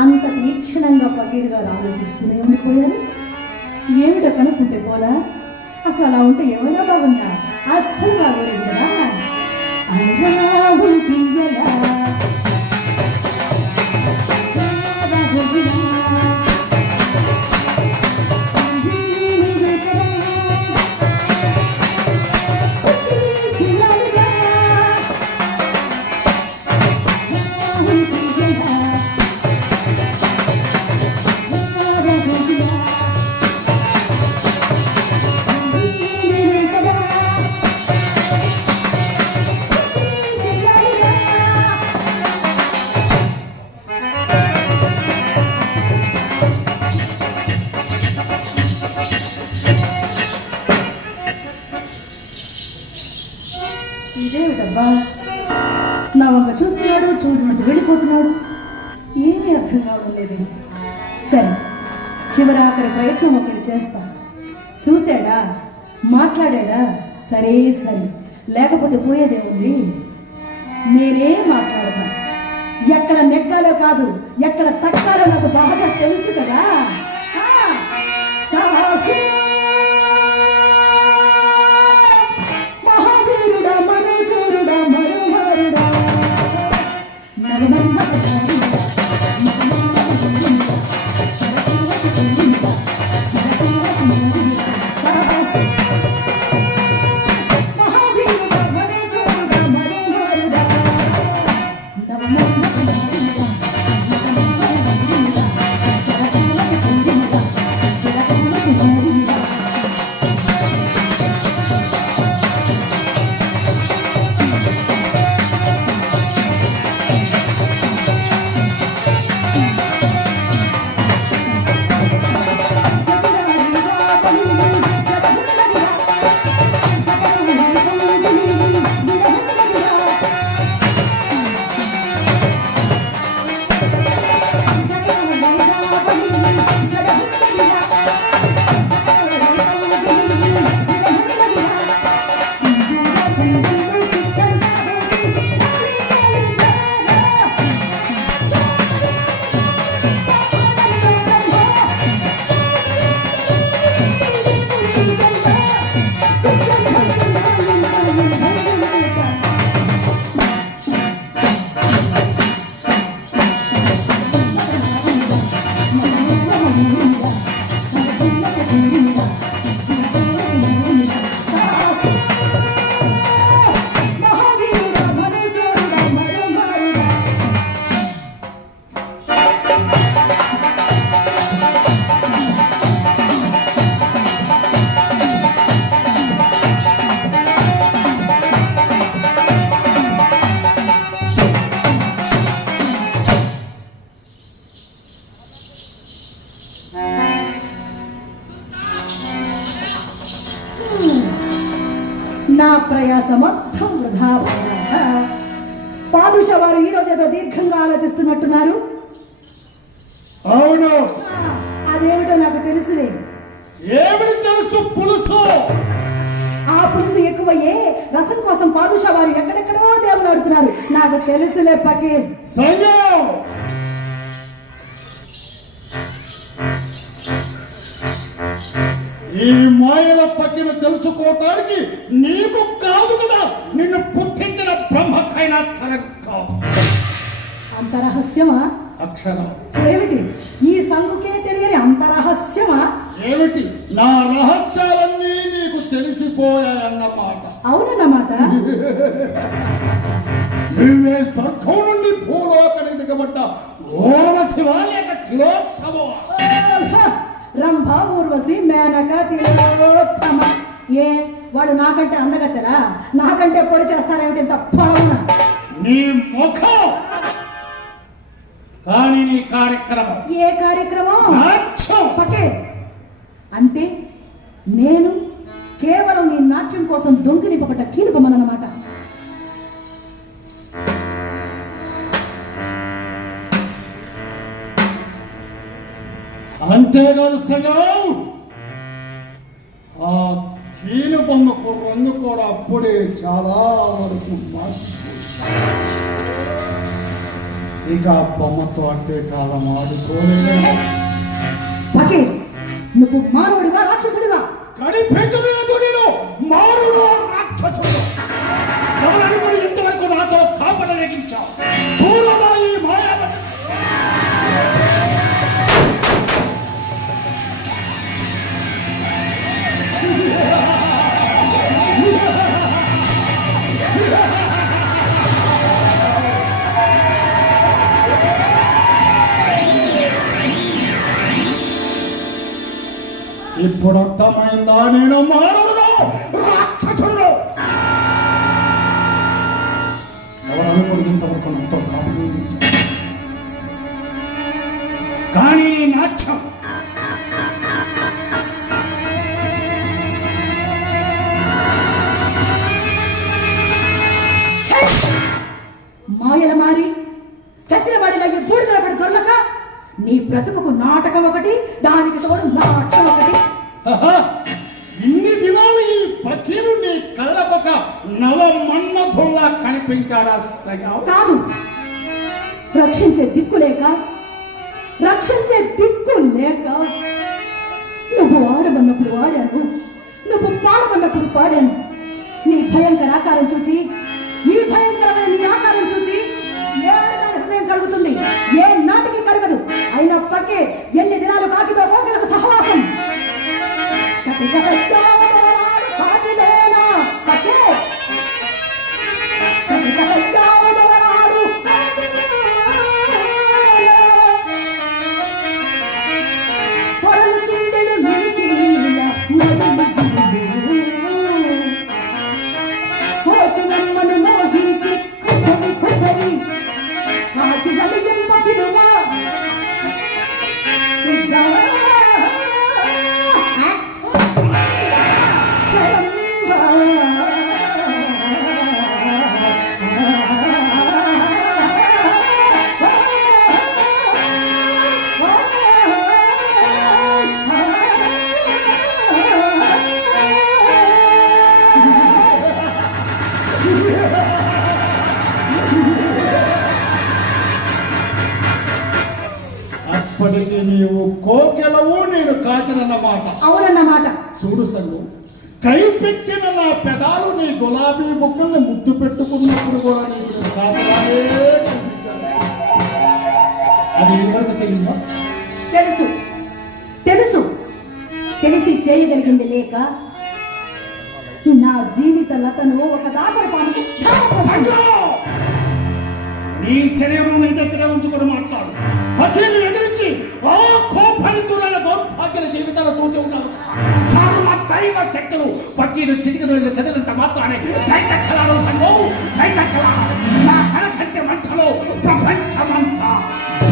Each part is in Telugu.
అంత తీక్షణంగా పగీర్ గారు ఆలోచిస్తూనే ఉండిపోయారు. ఏమిటో కనుక్కుంటే పోలా? అసలు అలా ఉంటే ఏమైనా బాగుందా? అస్సలు బాగోలేదు కదా. ఇదేమిటబ్బా, నా వంక చూస్తున్నాడు, చూడనట్టు వెళ్ళిపోతున్నాడు. ఏమీ అర్థం కావడం లేదు. సరే, చివరాఖరి ప్రయత్నం ఒకటి చేస్తా. చూశాడా, మాట్లాడా, సరే సరే, లేకపోతే పోయేదేముంది. నేనే మాట్లాడతా. ఎక్కడ నెగ్గాలో కాదు, ఎక్కడ తక్కాలో నాకు బాగా తెలుసు కదా. నా ప్రయాస మొత్తం వృధా ప్రయాస. పాదుషా వారు ఈరోజు ఏదో దీర్ఘంగా ఆలోచిస్తున్నట్టున్నారు. అవును, అదేమిటో నాకు తెలుసులే. ఏమిటి తెలుసు? పులుసు. ఆ పులుసు ఎక్కువయ్యే రసం కోసం పాదుషా వారు ఎక్కడెక్కడో దేవులు ఆడుతున్నారు. నాకు తెలుసులే పకీర్. సంజయ్, ఈ మాయల పక్కిన తెలుసుకోవటానికి నీకు కాదు కదా, నిన్ను పుట్టించిన బ్రహ్మకైనా తనకు కాదు. అంత రహస్యమా? అక్షరం ఏమిటి? ఈ సంగుకే తెలియని అంత రహస్యమా? ఏమిటి? నా రహస్యాలన్నీ నీకు తెలిసిపోయాయన్నమాట. అవునన్నమాట. నువ్వే స్వర్గం నుండి భూలోకని దిగబడ్డ ఊర్వశివా లేక తిలోత్తమా? రంభ, ఊర్వశి, మేనక, తిలోత్తమ. ఏ వాడు నాకంటే అందగత్తెలా? నాకంటే పొడి చేస్తారేమిటి ఇంత పొడవున? నీ ముఖం. కానీ నీ కార్యక్రమం. ఏ కార్యక్రమం? నాట్యం. పకే అంటే నేను కేవలం నీ నాట్యం కోసం దొంగిలింపబడ్డ కీలుపమనమాట. అంతేకాదు సగం, ఆ కీలు బొమ్మకు రంగు కూడా అప్పుడే చాలా వరకు మాసిపోయింది. ఇక ఆ బొమ్మతో అట్టే కాలం ఆడుకోలేదు. పకే నువ్వు మానవుడివా రాక్షసుడివా? కనిపించలేదు. నేను మారుడు రాక్షసుడు. ఎవరనుకుని ఇంతవరకు నాతో కాపడ నెగించావు. చూడదా ఈ మాయా. ఇప్పుడు అర్థమైందా? నేను మానవుడు రాక్షసుడు. ఎవరనుకుని ఇంతవరకు నాతో కాపీ కానీ నీ నాట్యం మాయల మారి చచ్చిన వాడిలా బూడిదల పడి దొరలక నీ బ్రతుకుకు నాటకం ఒకటి, దానికి తోడు నాట్యం ఒకటి. ఇన్ని దినాలు ఈ ఫకీరు నీ కళ్ళకొక నవమన్మధుల్లా కనిపించాడా సగం? కాదు, రక్షించే దిక్కు లేక, రక్షించే దిక్కు లేక నువ్వు ఆడమన్నప్పుడు ఆడాను, నువ్వు పాడమన్నప్పుడు పాడాను. నీ భయంకర ఆకారం చూచి, ఈ భయంకరమైన నీ ఆకారం చూచి హృదయం కలుగుతుంది, ఏ నాటికి కలగదు. అయినా పకే ఎన్ని దినాలు కాకితో మోకలకు సహవాసం. అప్పటికి నీవు కోకెలవు, నేను కాకినన్నమాట. అవునన్నమాట. చూడు సంగు, కై పెట్టిన నా పెదాలు నీ గులాబీ బుక్కల్ని ముద్దు పెట్టుకున్నప్పుడు కూడా నీకు కాకలాగే కనిపించాను. అది ఎవరికి తెలియదా? తెలుసు, తెలుసు. తెలిసి చేయగలిగింది లేక నా జీవిత లతను ఒక దాసరి పానికి నీ శరీరం నీ దగ్గర ఉంచుకొని మాట్లాడు. ఫకీరుని ఎదిరించి ఆ కోపానికి భక్తుల జీవితాలు చూచి ఉన్నాడు. సర్వ దైవ శక్తులు పక్కీలు చిటికలు కదిలినంత మాత్రాన్ని జైతక్కలాడు సంఘం జైతక్కలాడు. నా కనకంటి మంటలో ప్రపంచమంతా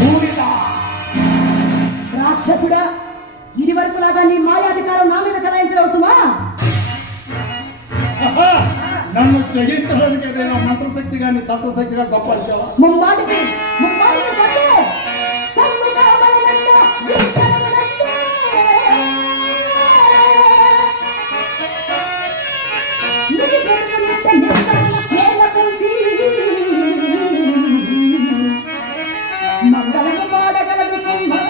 బూడిద. రాక్షసుడా, ఇది వరకు లాగా నీ మాయాధికారం నా మీద చలాయించలేవు సుమా. నన్ను జయించడానికి నేను మంత్రశక్తి కానీ తంత్రశక్తి కానీ సంపాదించావా? ముమ్మాటికి మంగళము పాడగలదు సుమా.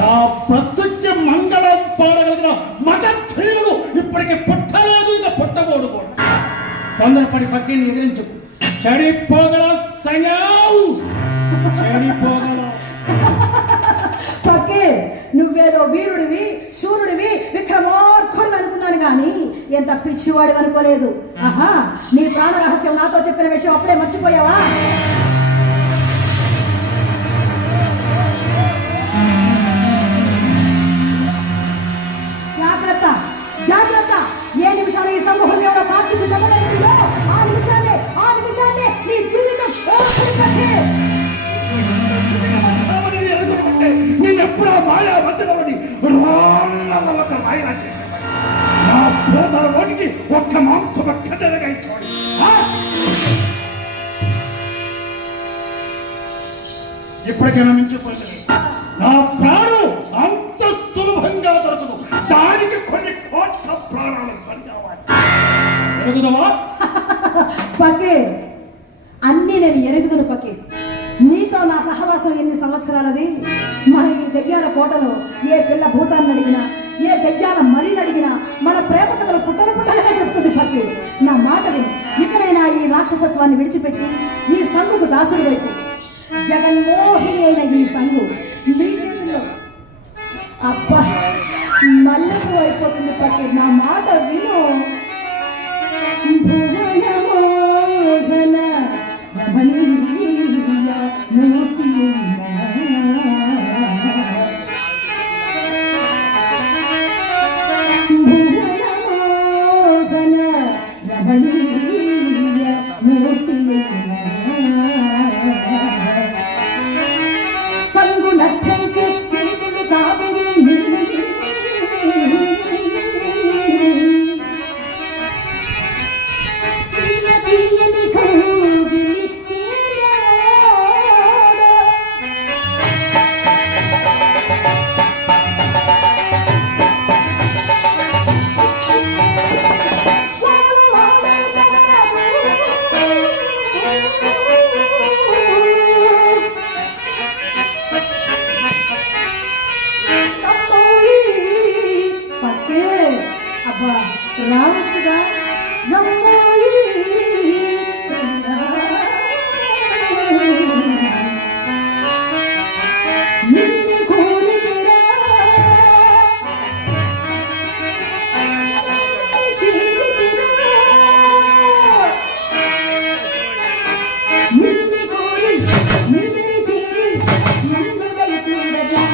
నా ప్రత్యుక్తి మంగళం పాడగలిగిన మగధీరుడు ఇప్పటికి పుట్టలేదు, ఇక పుట్టబోడు కూడా. తొందరపడి పక్కని ఎదిరించు. చెడిపోగల సైన్యం చెడిపోగల. పక్కే, నువ్వేదో వీరుడివి, శూరుడివి, విక్రమార్కుడివి అనుకున్నాను గాని ఎంత పిచ్చివాడు అనుకోలేదు. ఆహా, నీ ప్రాణ రహస్యం నాతో చెప్పిన విషయం అప్పుడే మర్చిపోయావా? జాగ్రత్త జాగ్రత్త. ఏ నిమిషాన్ని ఈ సమూహం ఎవడో మార్చి తగ్గలేదో ఆ నిమిషాన్ని నీ జీవితం నేనెప్పుడో మాయా వద్దలవని ఒక మాయన చేసేవాడు. నా పోతల నోటికి ఒక్క మాంసం కట్టెలుగా ఇచ్చేవాడు. ఇప్పటికైనా మించిపోయింది. నా ప్రాణం అంత సులభంగా దొరకదు. దానికి కొన్ని కోట్ల ప్రాణాలు పని కావాలి. దొరుకుదవా? పకే, అన్నీ నేను ఎరుగుదును పకే. నీతో నా సహవాసం ఎన్ని సంవత్సరాలది. మన ఈ దెయ్యాల కోటలో ఏ పిల్ల భూతాన్ని అడిగినా, ఏ దెయ్యాల మరిని అడిగినా మన ప్రేమ కథలు పుట్టలుగా చెప్తుంది పకే. నా మాట విను. ఇకనైనా ఈ రాక్షసత్వాన్ని విడిచిపెట్టి ఈ సంగుకు దాసుడు వైపు, జగన్మోహిని అయిన ఈ సంగు నీ చేతుల్లో అబ్బా మల్లెపు అయిపోతుంది పకే. నా మాట విను. భువనమోహన రమణీయ మూర్తియైన భువనమోహన రమణీయ మూర్తియైన సంగు నర్తించి చేతులు చాపిరి రావచ్చుగా రమ్మాయి నిన్ను కోరితిరా చీరితిరా నిన్ను కోరి నిన్ను చీరి నన్ను దయ చీరగా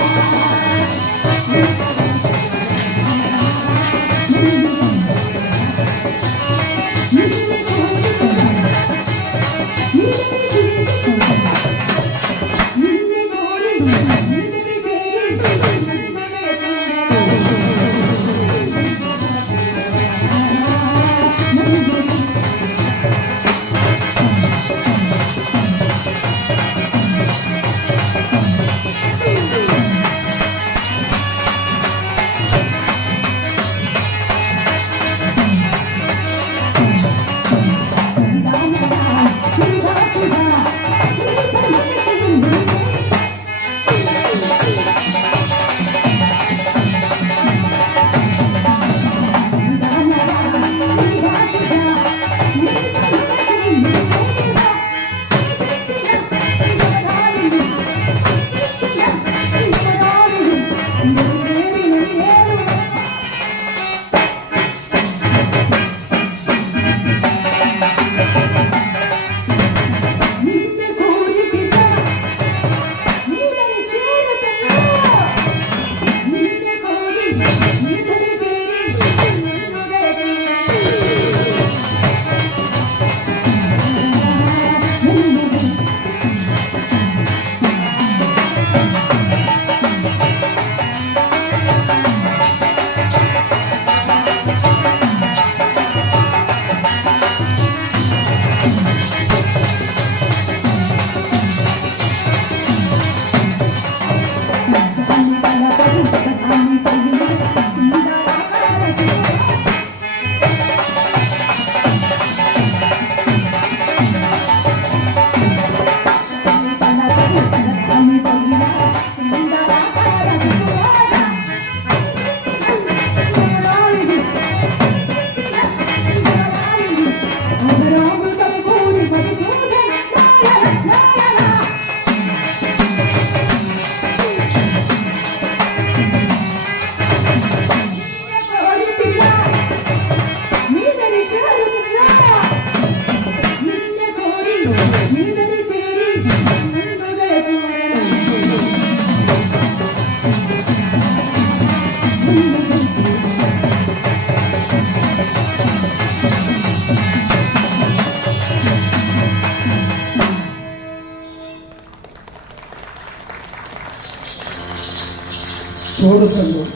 చూడు సంగం,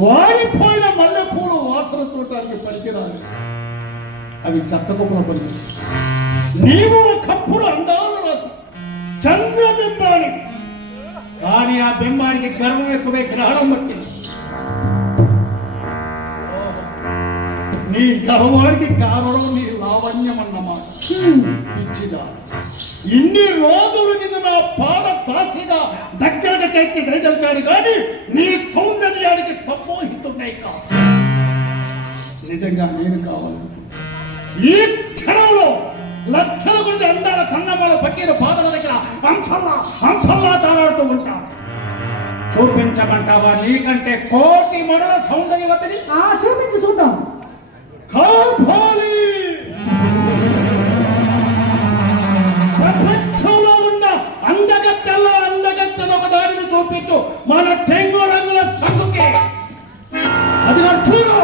వాడిపోయిన మల్లెపూలు వాసన చూడటానికి పనికిరాదు, అవి చెత్త కుప్పల పనిచేస్తాయి. నీవు ఒకప్పుడు అందాలు రాసు చంద్రబింబాని, కానీ ఆ బింబానికి గర్వం ఎక్కువై గ్రహణం పట్టింది. నీ గర్వానికి కారణం నీ లావణ్యం అన్నమాట. పిచ్చిదా, ఇన్ని రోజులు నిన్ను నా పాద దాసిగా దగ్గరగా చేర్చి దయదలిచాడు, కానీ నీ సౌందర్యానికి సమ్మోహితున్నాయి కాదు. నిజంగా నేను కావాలి. ఈ క్షణంలో లక్షల గురించి అందాల చందమాల పక్కీరు పాదల దగ్గర అంశల్లా తారాడుతూ ఉంటాను. చూపించమంటావా నీకంటే కోటి మడల సౌందర్యవతిని? చూపించు చూద్దాం. కాపాలి ప్రపంచంలో ఉన్న అందగత్తెను ఒక దారిని చూపించు. మన టెంగు రంగుల సందుకే అది చూడు.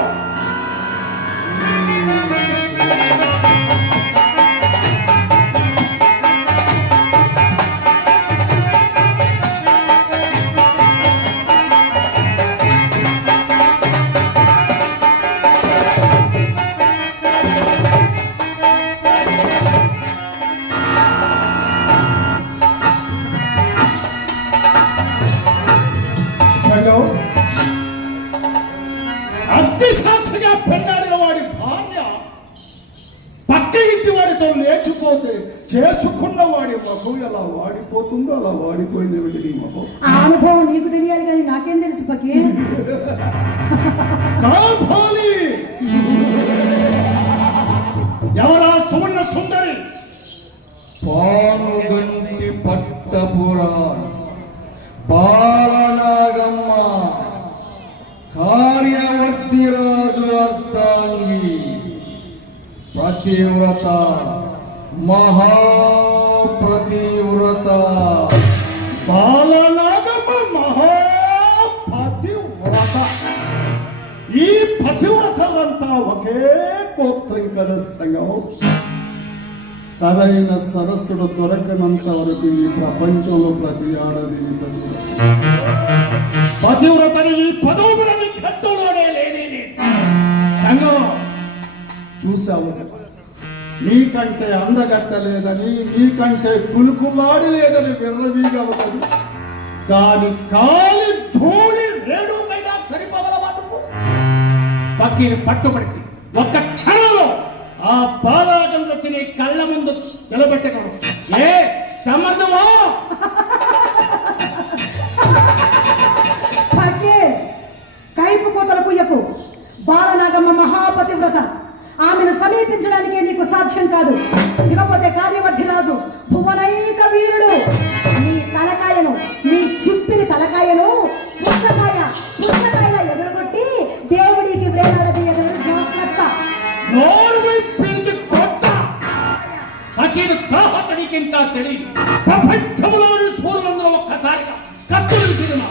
అతి సాక్షిగా పెళ్ళాడిన వాడి భార్య పక్క ఇంటి వాడితో లేచిపోతే చేసుకున్న వాడి ముఖం ఎలా వాడిపోతుందో అలా వాడిపోయింది. నీ ముఖం ఆ అనుభవం నీకు తెలియాలి, కానీ నాకేం తెలుసు పక్కి. ఎవరా సువర్ణ సుందరి? పానుగంటి పట్టపురా బాలనాగమ్మ, కార్యవర్తి రాజు అర్ధాంగి, ప్రతివ్రత, మహాప్రతివ్రత. బాలనాగమ్మ మహాపతివ్రత. ఈ పతివ్రతలంతా ఒకే గోత్రం కదా సంగం. సరైన సరస్సుడు దొరకనంత వరకు ఈ ప్రపంచంలో ప్రతి ఆడదిని పతివ్రతని ఈ పదవులని కట్టులోనే లేని సంగం. చూసావు, నీకంటే అందగత్త లేదని, నీకంటే కులుకులాడి లేదని విర్రవీగవదు. దాని కాలి ధూళి రేణుకైనా సరిపోగల వాటుకు పక్కీని పట్టుబడితే ఒక్క క్షణంలో ఆ బాలాగం వచ్చి నీ కళ్ళ ముందు నిలబెట్టగలడు. ఏ సంబంధమా? కైపు కోతల కుయ్యకు. బాలనాగమ్మ మహాపతివ్రత, ఆమెను సమీపించడానికే నీకు సాధ్యం కాదు. ఇకపోతే కార్యవర్ధి రాజు భువనైక వీరుడు. నీ తలకాయను, నీ చింపిని తలకాయను పుస్తకాయ ఎదురుగొట్టి దేవుడికి వేలాడదీయగలడు. జాగ్రత్త. నీకు ఇంకా తెలియదు. ప్రపంచంలోని సూర్యులందరూ ఒక్కసారిగా కత్తులు విసిరినా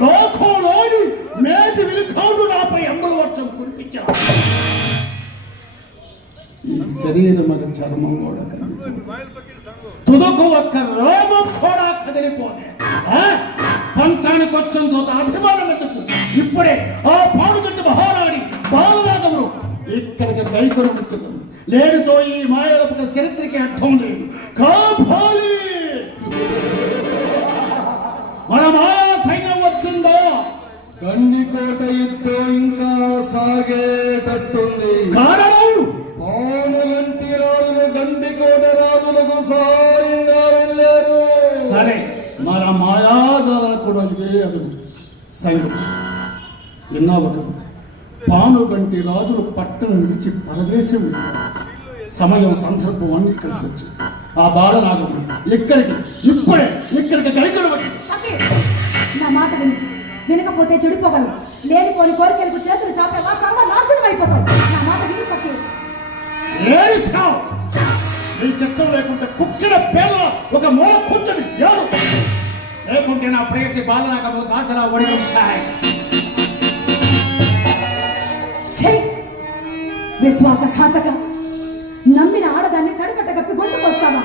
లోకంలోని మేటి విలుకాడు నాపై అంబుల వర్షం కురిపించారు. ఈ శరీరం అది చర్మం కూడా తుదకు ఒక్క రోగం కూడా కదిలిపోనే. పంచానికి వచ్చిన చోట అభిమానం ఎందుకు? ఇప్పుడే ఆ పాడుగట్టి మహారాణి బాలనాగముడు ఇక్కడికి గైకొని వచ్చుకుంది. లేనితో ఈ మాయలపు చరిత్రకి అర్థం లేదు. కాపాలి మన మాయా సైన్యం వచ్చిందో. గండికోట యుద్ధం ఇంకా సాగేటట్టుంది. కారణం పానుగంటి రాజులు గండికోట రాజులకు సహాయంగా వెళ్ళారు. సరే, మన మాయాజాలకు కూడా ఇదే అదును. సైన్యం విన్నావు కదా, పానుగంటి రాజులు పట్టణం విడిచి పరదేశం వెళ్ళారు. సమయం సందర్భం అన్ని కలిసి వచ్చి ఆ బాలనాగము ఇక్కడికి గైకలు వచ్చి నా మాట విను. వినకపోతే చెడిపోగలవు. లేనిపోని కోరికలకు చేతులు చాపేవా సర్వనాశనం అయిపోతావు. నా మాట విను పక్కీ. నీకు ఇష్టం లేకుంటే కుక్కిన పేర్ల ఒక మూల కూర్చొని ఏడు, లేకుంటే నా ప్రేసి బాలనాగము దాసరా ఒడిచాయి. విశ్వాసఘాతక నమ్మిన ఆడదాన్ని తడిపట్ట కప్పి గొంతుకొస్తావా?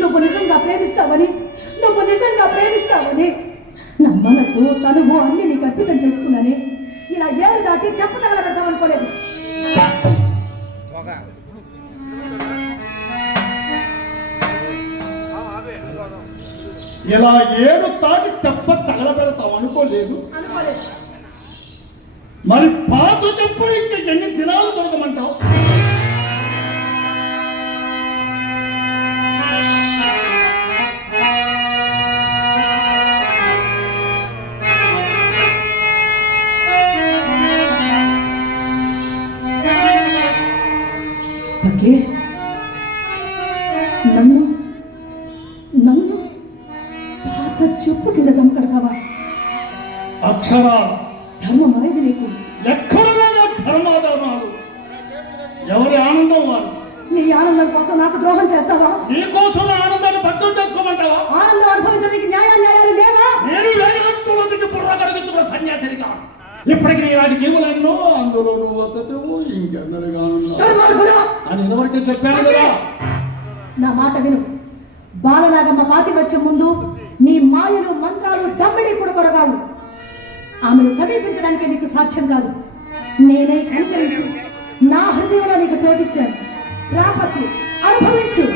నువ్వు నిజంగా ప్రేమిస్తావని నా మనసు తనువు అన్ని నీకు అర్పితం చేసుకున్నానే. ఇలా ఏరు దాటి తెప్పు తగలబెడతావనుకోలేదు. ఇలా ఏడు తాటి తెప్ప తగలబెడతావు అనుకోలేదు. మరి పాత చెప్పులు ఇంకా ఎన్ని దినాలు తొలగమంటావు? నన్ను పాత చెప్పు కింద చంపడతావా? అక్షరా ధర్మమైంది నీకు. ఎక్కడైనా ధర్మాధర్మాలు ఎవరి ఆనందం వారు. నీ ఆనందం కోసం నాకు ద్రోహం చేస్తావా? నీ కోసం ఆనందాన్ని భద్రం చేసుకోమంటావా? ఆనందం అనుభవించడానికి న్యాయాలు లేవా? నేను వేగంతులకి బుర్ర కలుగుతున్న సన్యాసినిగా ఇప్పటికి నీలాంటి జీవులెన్నో, అందులో నువ్వు ఒకటేమో ఇంకెందరిగా అని ఇదివరకే చెప్పాను కదా. నా మాట విను. బాలనాగమ్మ పాతి వచ్చే ముందు నీ మాయలు మంత్రాలు దమ్మిడి కొరగావు. ఆమెను సమీపించడానికి నీకు సాధ్యం కాదు. నేనే కనికరించి నా హృదయంలో నీకు చోటిచ్చాను. రాపతి అనుభవించు.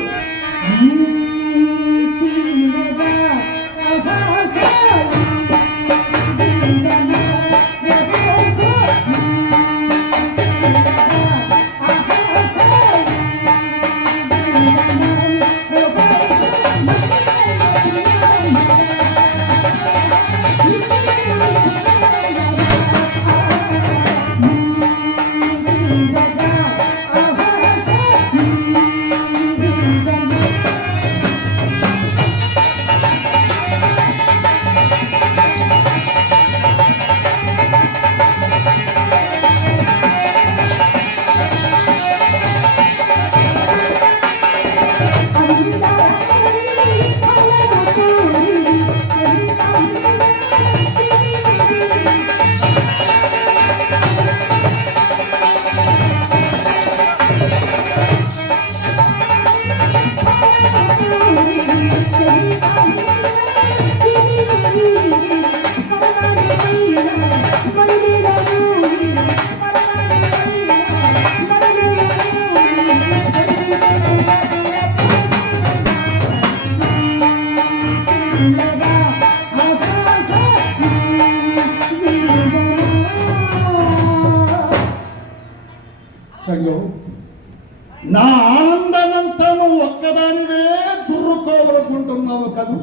నా ఆనందానంతా నువ్వు ఒక్కదానివే దుర్రుకోవాలనుకుంటున్నావు కదూ.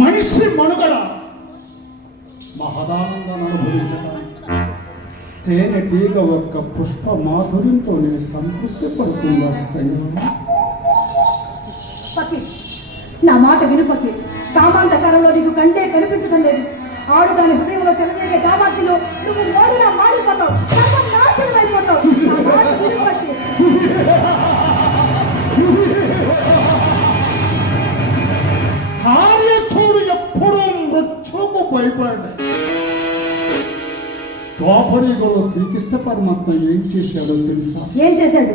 మనిషి మనుగడ మహదానందాన్ని అనుభవించడానికి తేనెటీగ ఒక్క పుష్ప మాధుర్యంతోనే సంతృప్తి పడుతుందా సంగం? నా మాట వినుపకి. కామాంధకారంలో నీకు కంటే కనిపించడం లేదు. ఆడుదాని హృదయంలో చెలరేగే దావాకిలో నువ్వు ఓడినా మాడిపోతావు, నాశనం అయిపోతావు. కార్యసుడు ఎప్పుడూ మృత్యుకు భయపడ్డాడు. ద్వాపరయుగంలో శ్రీకృష్ణ పరమాత్మ ఏం చేశాడో తెలుసా? ఏం చేశాడు?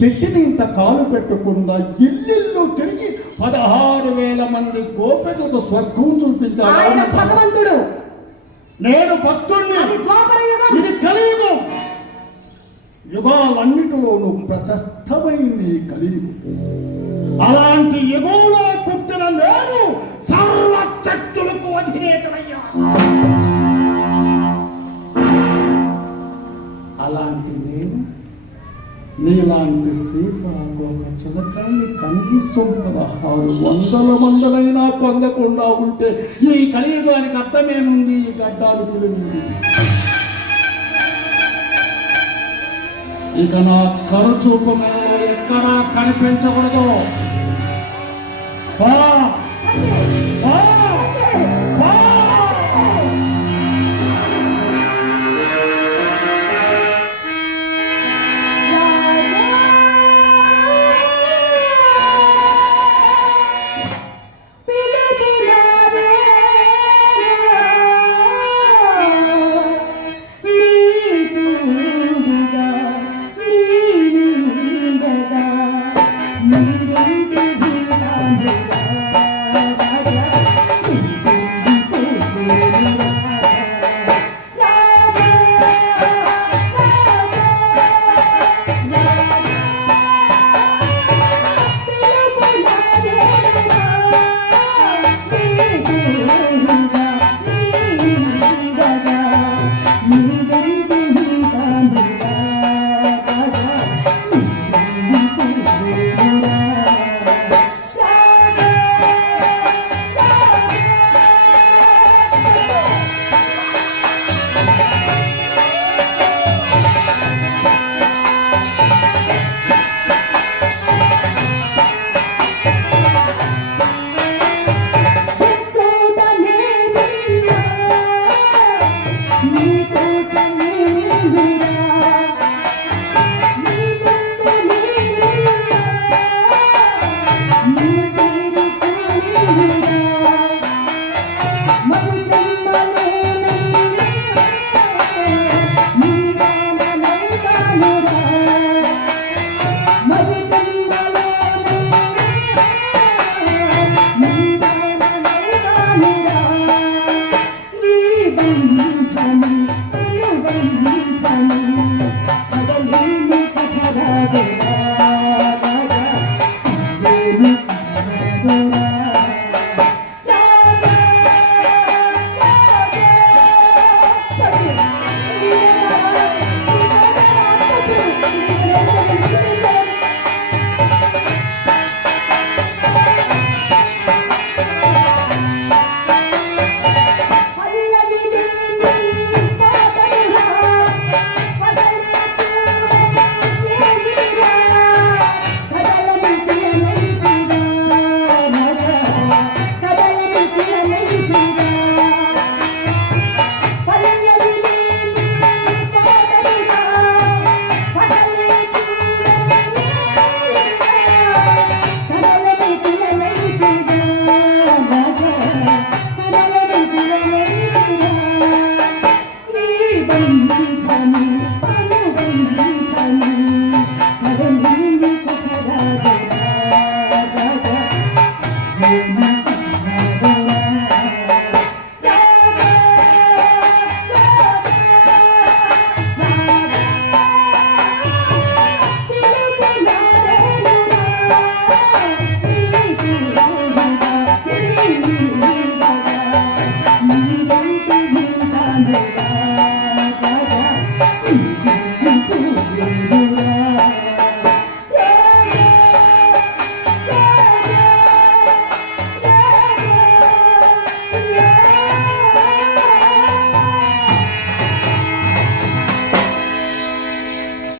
పెట్టిన ఇంత కాలు పెట్టకుండా ఇల్లు తిరిగి 16,000 మంది గోపికలకు స్వర్గం చూపించాడు. ఆయన భగవంతుడు, నేను భక్తుడిని. ఇది కలియుగం. యుగాలన్నిటిలోనూ ప్రశస్తమైంది కలియుగం. అలాంటి యుగంలో పుట్టిన నేను సర్వస్వ శక్తులకు అధినేతమయ్యా. అలాంటి నేను నీలాంటి సీతాకోక చిలకాన్ని కనీసం 1600 పొందకుండా ఉంటే ఈ కలియుగానికి అర్థమేముంది? ఈ గడ్డాలు విలువేది. ఇక నా కరుచూపు మేలో ఎక్కడా కనిపించకూడదు. పా, పా, పా. Thank you.